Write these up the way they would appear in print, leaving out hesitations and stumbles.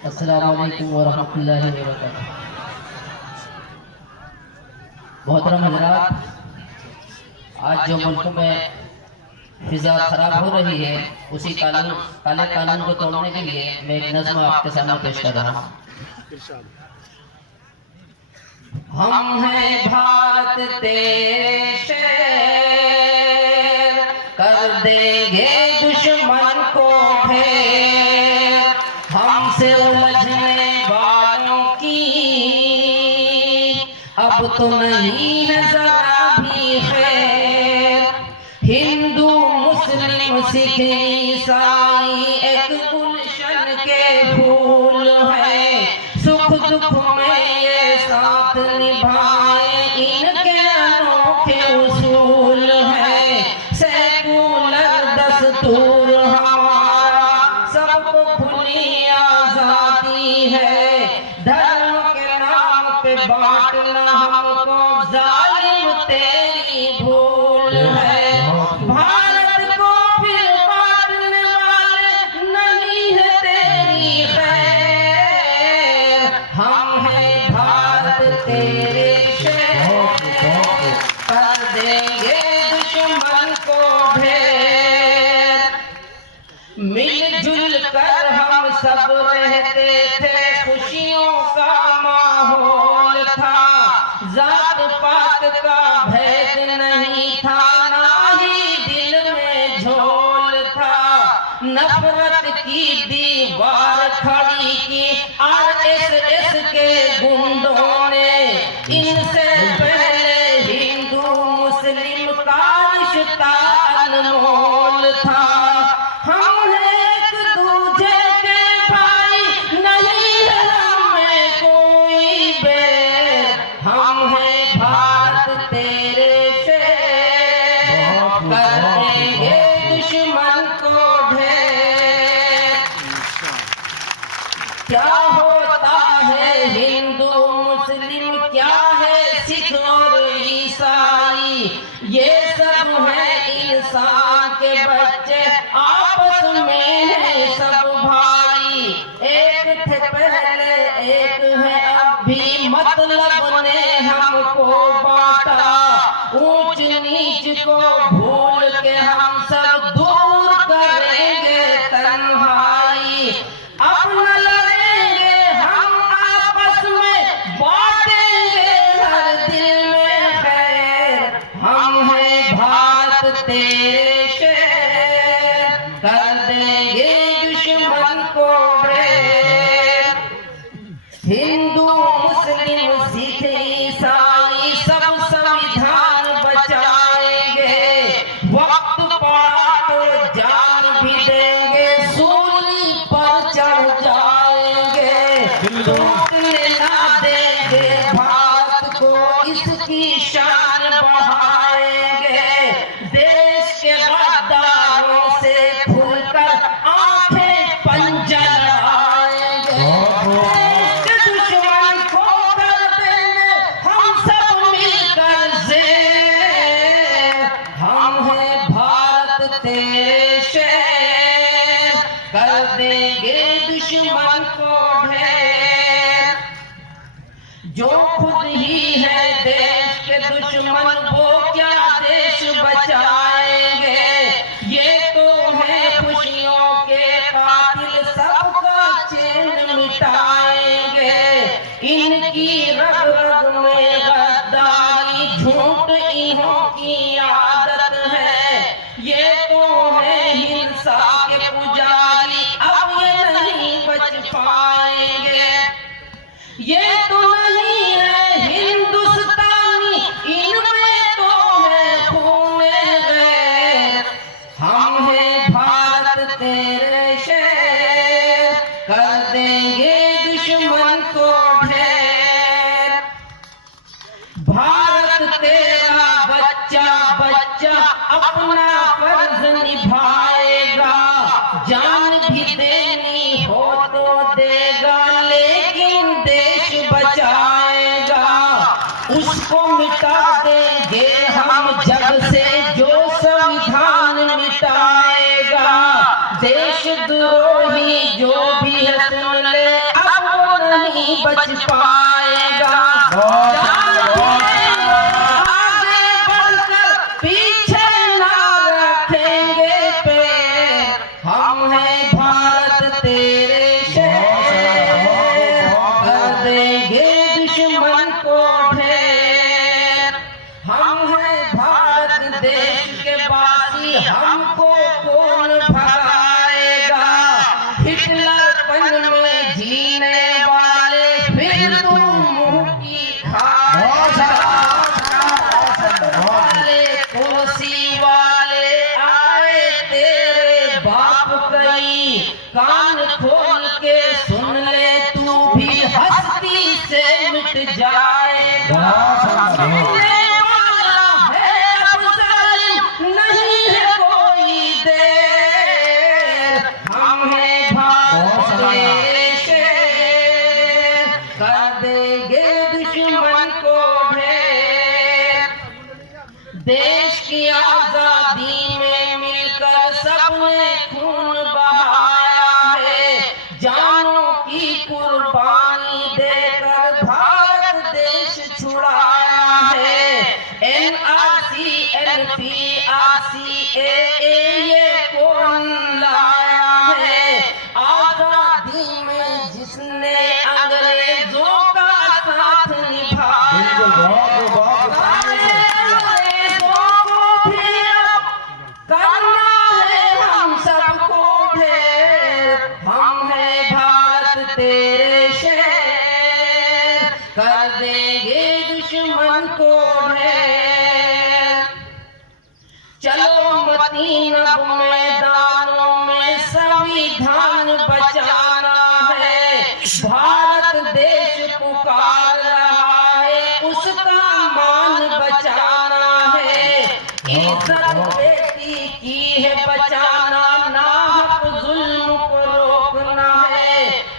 अस्सलामु अलैकुम वरहमतुल्लाहि वबरकातुहू। मोहतरम हज़रात, आज जो मुल्क में फिजा खराब हो रही है, उसी काले कानून को तोड़ने के लिए मैं एक नज़्म आपके सामने पेश कर रहा हूँ। हम हैं भारत तेरे शेर, कर देंगे दुश्मन को ढेर, हमसे उलझने वालों की अब तो नहीं है जरा भी खैर। हिंदू मुस्लिम सिख ईसाई एक गुलशन के फूल है, सुख दुख में ये साथ निभाए इनके अनोखे उसूल है। सेकुलर दस्तूर हमारा सबको खुली आजादी है, धर्म के नाम पे बांटना हमको जालिम तेरी भूल है। भारत को फिर बांटने वाले नहीं है तेरी खैर, हम हैं भारत तेरे शेर, कर देंगे दुश्मन को ढेर। मिलजुल कर हम सब रहते थे, खुशियों का माहौल था, जात पात का भेद नहीं था, ना ही दिल में झोल था। नफरत की दीवार खड़ी की आरएसएस के गुंडों ने, इनसे पहले हिंदू मुस्लिम का रिश्ता अनमोल था। हम एक दूजे के भाई, नहीं है हमें कोई बैर, हम हैं भारत तेरे शेर, कर देंगे दुश्मन को ढेर। क्या होता है हिंदू मुस्लिम, क्या है सिख और ईसाई, ये सब है इंसान के बच्चे, आपस में है सब भाई। एक थे पहले एक है अब भी, मतलब ने हमको बांटा, ऊंच नीच को भूल के हम सब दूर करेंगे तन्हाई। अपना लड़ेंगे हम आपस में, बांटेंगे हर दिल में खैर, हम हैं भारत तेरे शेर, कर देंगे दुश्मन को ढेर। हिंदू मुस्लिम सिख ईसाई सब संविधान बचाएंगे, वक्त पड़ा तो जान भी देंगे, सूली पर चढ़ जाएंगे, टूटने ना देंगे भारत को, इसकी शान बढ़ाएंगे। देश के गद्दारों से खुलकर आंखें पंजा लड़ाएंगे, देश के दुश्मन को कर देंगे हम सब मिलकर ज़ेर। हम हैं भारत तेरे शेर, कर देंगे दुश्मन को ढेर। जो खुद ही है देश के दुश्मन, वो क्या देश बचाएंगे। ये तो है खुशियों के कातिल, सबका चैन मिटाएंगे। इनकी रग रग में गद्दारी, झूठ इन्हों की आदत है। ये तो है हिंसा के पुजारी, अब ये नहीं बच पाएंगे। ये तो नहीं है हिंदुस्तानी, इनमें तो है खून गैर, हम हैं भारत तेरे शेर, कर देंगे दुश्मन को ढेर। भारत तेरा बच्चा बच्चा अपना फर्ज निभाएगा, जान भी देनी हो तो देगा, लेकिन देश बचाएगा। उसको मिटा देंगे हम जग से जो संविधान मिटाएगा। देशद्रोही जो भी है सुन ले, नहीं बच पाएगा। आगे बढ़कर पीछे ना रखेंगे पैर, हम हैं भारत तेरे शेर, कर देंगे दुश्मन को ढेर। हम हैं भारत देश के वासी, हमको कौन भगाएगा। हिटलरपन में जीने वाले फिर तुम मुंह की खाएगा। वाले कोसी वाले आए तेरे बाप कई, कान खोल के सुन ले तू भी हस्ती से मिट जाएगा। देश की आजादी में मिलकर सबने खून बहाया है, जानों की कुर्बानी देकर भारत देश छुड़ाया है। NRC NPRC ये कौन लाया है, आजादी में जिसने अंग्रेजों का साथ निभाया। तेरे शेर, कर देंगे दुश्मन को ढेर। चलो मतीन अब मैदानों में संविधान बचाना है। भारत देश पुकार रहा है, उसका मान बचाना है। इज्जत बेटी की है बचाना, नाहक जुल्म को रोकना है।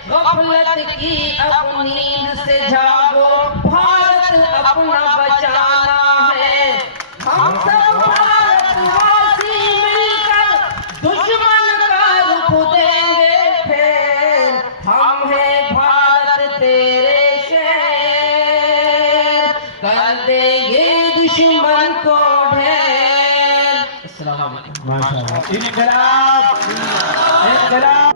गफलत की अब नींद से जागो, भारत अपना बचाना है। हम सब भारतवासी मिलकर दुश्मन का रुख देंगे फेर, हम हैं भारत तेरे शेर, कर देंगे दुश्मन को ढेर। अस्सलाम वालेकुम। माशाअल्लाह। इनकलाब।